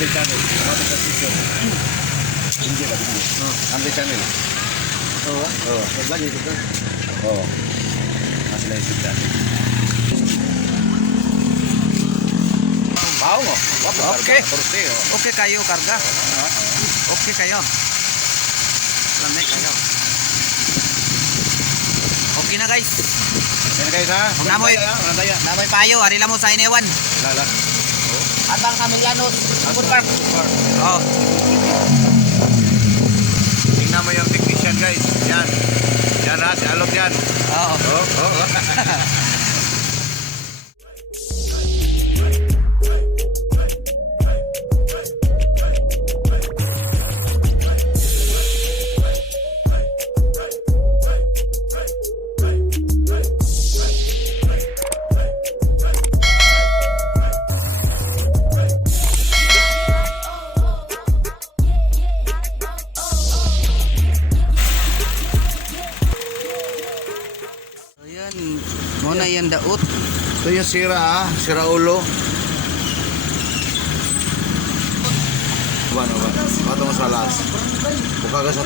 Anti-channel. Anti-transmission. Hindi lah, hindi. Anti-channel. Oo. Oo. Lagi ito. Oo. Mas na isip dati. Mau mo? Okay. Okay kayo karga. Okay kayo. Lamay kayo. Okay na guys. Yan guys ha. Namoy payo, ari lang mo sa inewan. Lala. Atang Camilianos, Good Park. Oh. Tingnan mo yung technician guys. Yan. Yan ha, si Alok yan. Oo. Oo. Muna yan daot. Ito yung sira ha, sira ulo. Ano ba? Bato mo sa las. Buka ka sa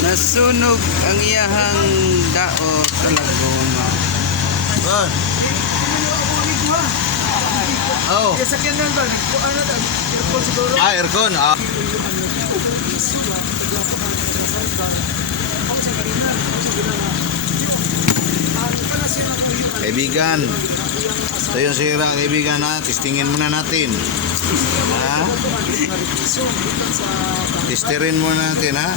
Nasunog ang iyahang daot sa Laguna. Ban. Oh. Aircon. Ah. Kaibigan, ito yung sira kaibigan ha, testingin muna natin ha? Testerin muna natin ha,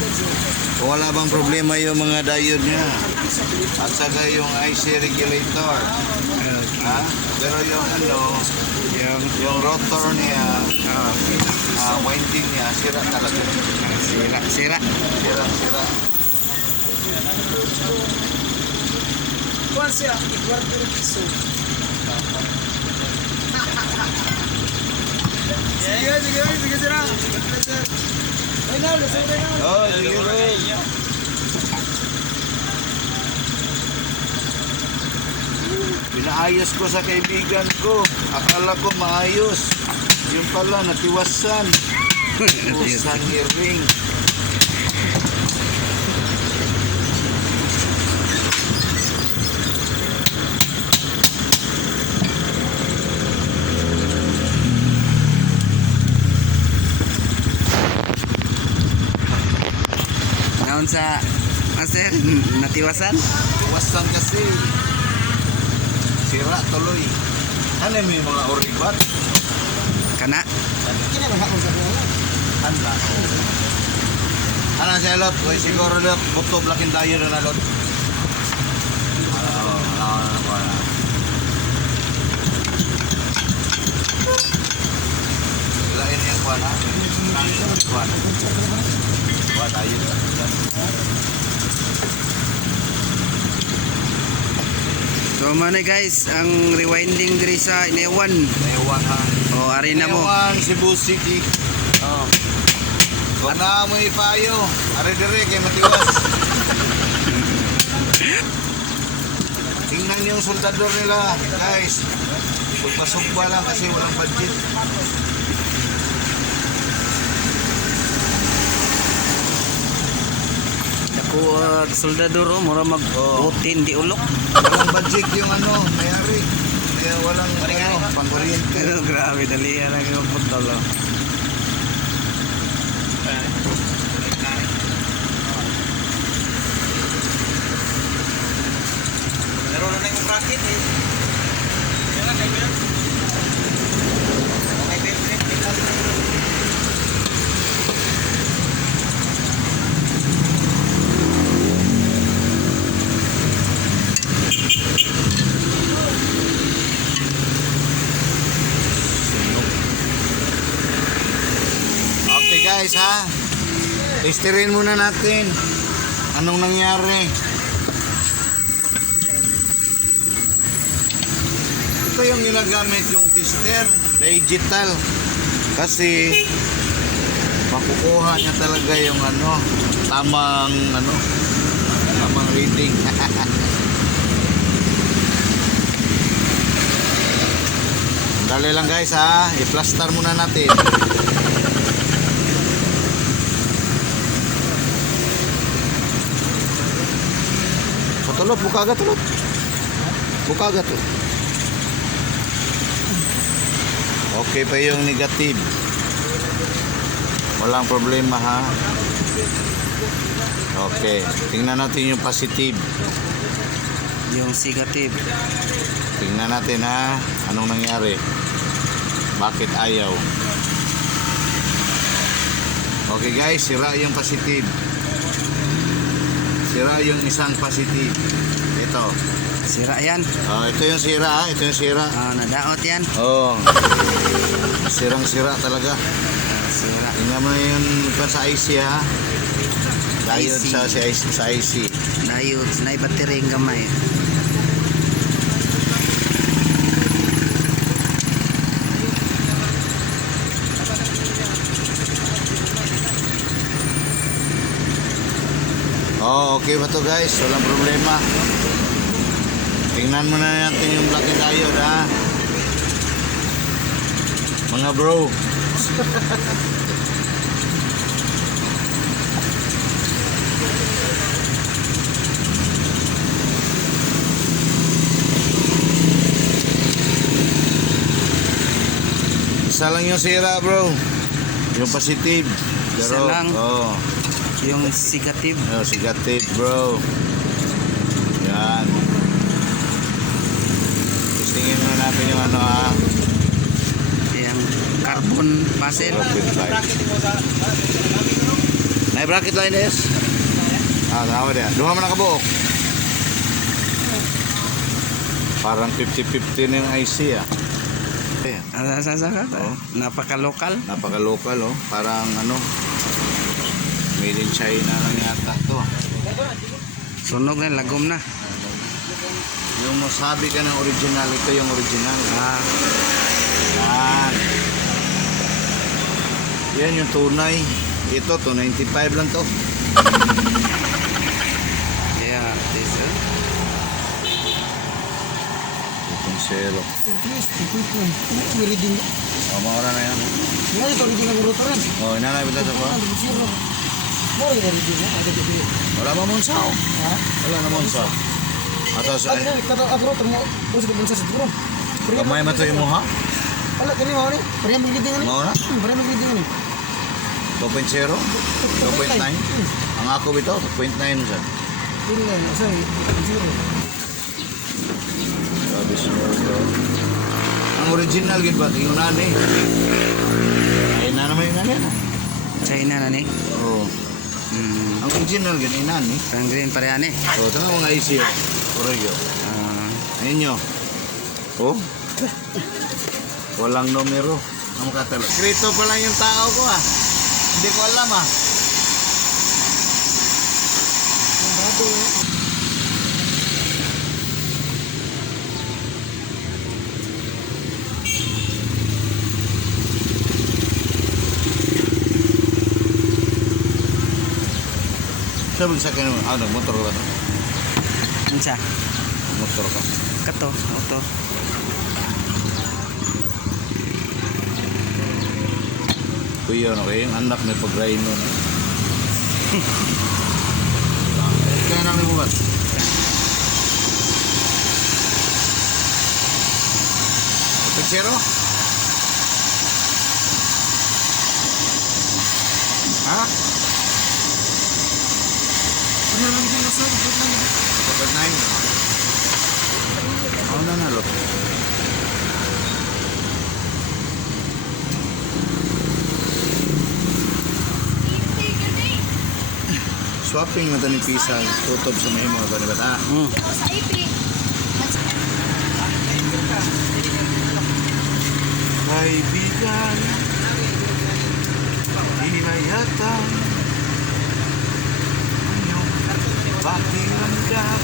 kung wala bang problema yung mga diode nya at saka yung IC regulator ha? Pero yung ano, yung rotor niya, winding niya, sira talaga. Sira. Kuan siya, ikwarto piso. Sige sira. Oh, sige rin. Pinaayos ko sa kaibigan ko. Akala ko maayos. Yung pala, natiwasan. Pusang hiring. Naon sa master natiwasan? Tiwasan kasi. Sira tuloy. Ano may mga oribat? Kana. Anda. Ano siya lot? Uy, siguro lot. Butob laking tayo na lot. Lain yang kuat ha? Kuat. Kuat tayo. So man guys, ang rewinding diri sa Inewan. Ewan ha. O ari na mo. Ewan, Cebu City. Oh. Kung na mo ipayo, ari dire kay matiwas. Tingnan yung soldador nila, guys. Sugba-sugba lang kasi walang budget. Ako soldador mura mag utin di ulok. Walang budget yung ano, mayari. Kaya walang ano, pang-kuryente. Grabe dali lang yung punta lo. Meron na yung bracket eh. Yan lang, kaibigan. Okay guys ha, testerin muna natin anong nangyari. Ito yung ginagamit yung tester digital kasi makukuha niya talaga yung ano tamang reading. Dali Sandali lang guys ha. I-plaster muna natin. Tulot, buka agad tulot. Buka agad to. Okay pa yung negative. Walang problema ha. Okay, tingnan natin yung positive. Yung negative. Tingnan natin ha, anong nangyari. Bakit ayaw? Okay guys, sira yung positive. Sira yung isang positive. Ito. Sira yan. Ito yung sira ha, ito yung sira. Nadaot yan. Oh. Sirang-sira talaga. Sira. Tingnan mo na yung sa IC ha. Diode sa IC. Diode. Na battery yung gamay. Oh, okay ba to guys? Walang problema. Tingnan mo na natin yung black diode ha. Mga bro. Isa lang yung sira bro. Yung positive. Isa lang. Oh. Yung negative. Oh, sigatit bro. Yan. Testingin mo natin yung ano ha. Yung carbon puzzle. May bracket line is. Tama din. Duha man nakabuok. Parang 50-50 na yung IC ah. Asa ka? Oh. Napaka-local. Napaka-local oh. Parang ano. Made in China lang yata to. Sunog na, lagom na. Yung masabi ka ng original, ito yung original. Yan. Yan yung tunay. Ito, 295 lang to. Yeah, this is. Itong zero. Reading. Maura na yan. Ngayon ito reading ang rotor yan. Inanay ba ito ko? Mura yung reading na. Ada dito. Wala ba mong sao? Ha? Wala na mong sao. Atas Ano na kata ang rotor mo? Usa ka bunsa sa bro. kamay mo to yung muha? Wala kani mo ni. Parehas mag-reading ni. Maura? Parehas mag-reading ni. 2.0? 2.9? Ang ako bito, 2.9 siya. Hindi na, sorry. Zero. Sabi bro. Ang original gid ba yung nani? Ay na naman yung nani na. China na ni. Oo. Ang original gid yung nani. Parang green parehan eh. So, ito na mga IC. Oreo. Ayun nyo. Oh. Walang numero. Ang katalo. Krito pa lang yung tao ko ah. Hindi ko alam ah. Sabi sa akin, motor ka to? Unsa? Motor ka. Kato, auto. Kuya, no, kaya yung anak may pag-ride nun. Kaya anak ni bukas. Pag-zero? Ha? Ano lang din sa Pag-9? Ako na nalo. Swapping na tanig pisang tutob sa may mga bata. Kaibigan, hinayatan inyong pakiramdam.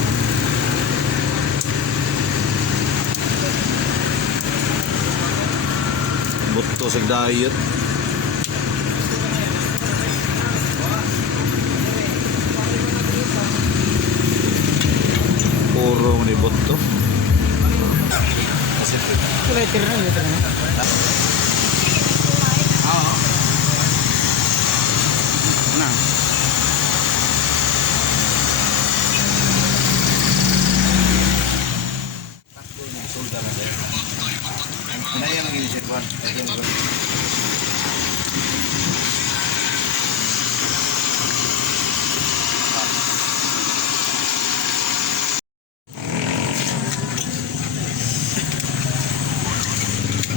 Buto sa diet. Puro ni buto. Kasi Kulay tirna niya.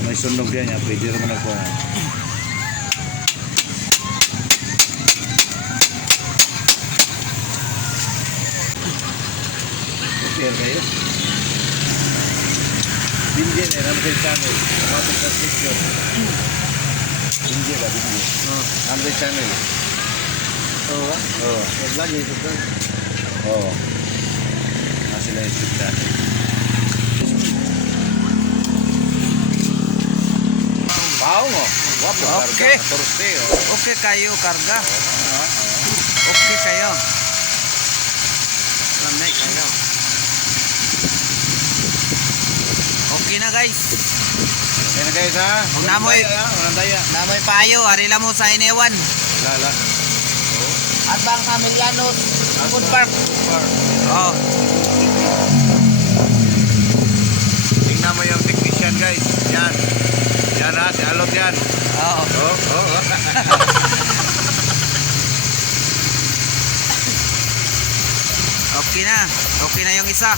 May sunog yan ya, pwede naman ako na. Okay kayo. Binje na naman sa channel. Naman sa station. Binje ba, binje? Naman sa channel. Oo. Oo. Lagi ito kan. Oo. Nasa lang yung channel. Baong oh. Wapo Okay. karga. Torste oh. Okay kayo karga. Okay kayo. Ramay kayo. Okay na guys. Kaya na guys ha. Huwag namoy. Walang daya. Namoy payo, ari lang mo sa inewan. Lala. At bang sa Milianos, Food Park. Oh. Tingnan mo yung technician guys. Yan. Yan ha. Si Alot yan. Oo. Oh. Okay na. Okay na yung isa.